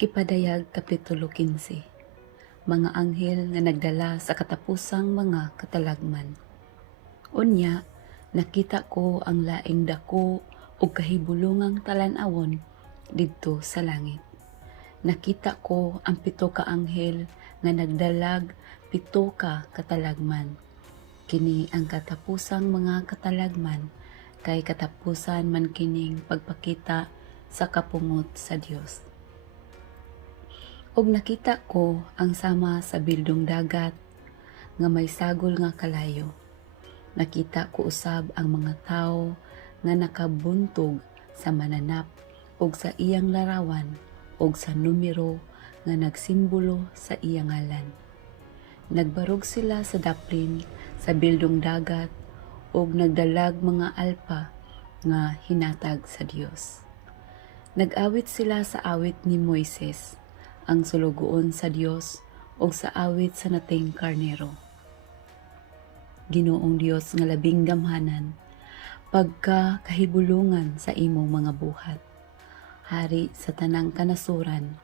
Kipadayag Kapitulo 15. Mga anghel nga nagdala sa katapusang mga katalagman. Unya, nakita ko ang laing dako ug kahibulungang talan-awon didto sa langit. Nakita ko ang 7 ka anghel nga nagdalag 7 ka katalagman. Kini ang katapusang mga katalagman kay katapusan man kining pagpakita sa kapungot sa Dios. Og nakita ko ang sama sa bildong dagat nga may sagol nga kalayo. Nakita ko usab ang mga tawo nga nakabuntog sa mananap og sa iyang larawan og sa numero nga nagsimbolo sa iyang ngalan. Nagbarog sila sa daplin sa bildong dagat og nagdalag mga alpa nga hinatag sa Dios. Nag-awit sila sa awit ni Moises, ang sulugoon sa Dios o sa awit sa nating karnero. Ginoong Dios nga labing gamhanan, pagka kahibulungan sa imong mga buhat. Hari sa tanang kanasuran,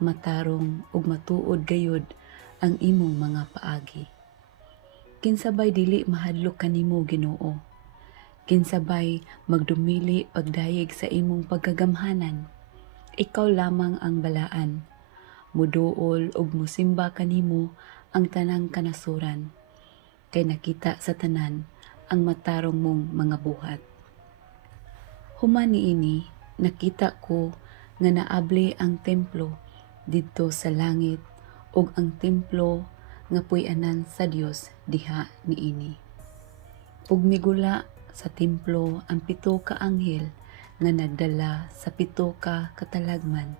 matarong ug matuod gayud ang imong mga paagi. Kinsabay dili mahadlok kanimo Ginoo. Kinsabay magdumili pagdayeg sa imong pagkagamhanan. Ikaw lamang ang balaan. Muduol ug musimba kanimo ang tanang kanasuran, kay nakita sa tanan ang matarong mong mga buhat. Human niini, nakita ko nga naabli ang templo didto sa langit ug ang templo nga puy-anan sa Dios diha niini. Ug migula sa templo ang 7 ka anghel nga nagdala sa 7 ka katalagman.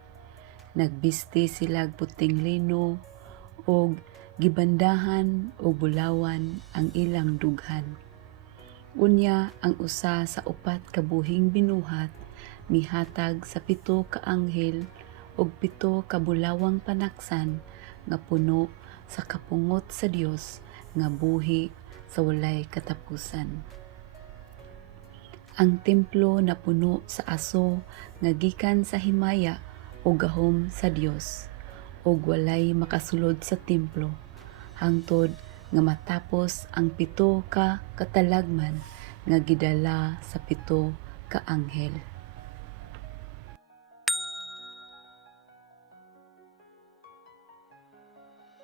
Nagbisti sila puting lino og gibandahan og bulawan ang ilang dughan. Unya ang usa sa 4 ka buhing binuhat mihatag sa 7 ka anghel og 7 ka bulawang panaksan nga puno sa kapungot sa Dios nga buhi sa walay katapusan. Ang templo na puno sa aso nga gikan sa himaya o gahom sa Dios, og walay makasulod sa templo, hangtod nga matapos ang 7 ka katalagman nga gidala sa 7 ka anghel.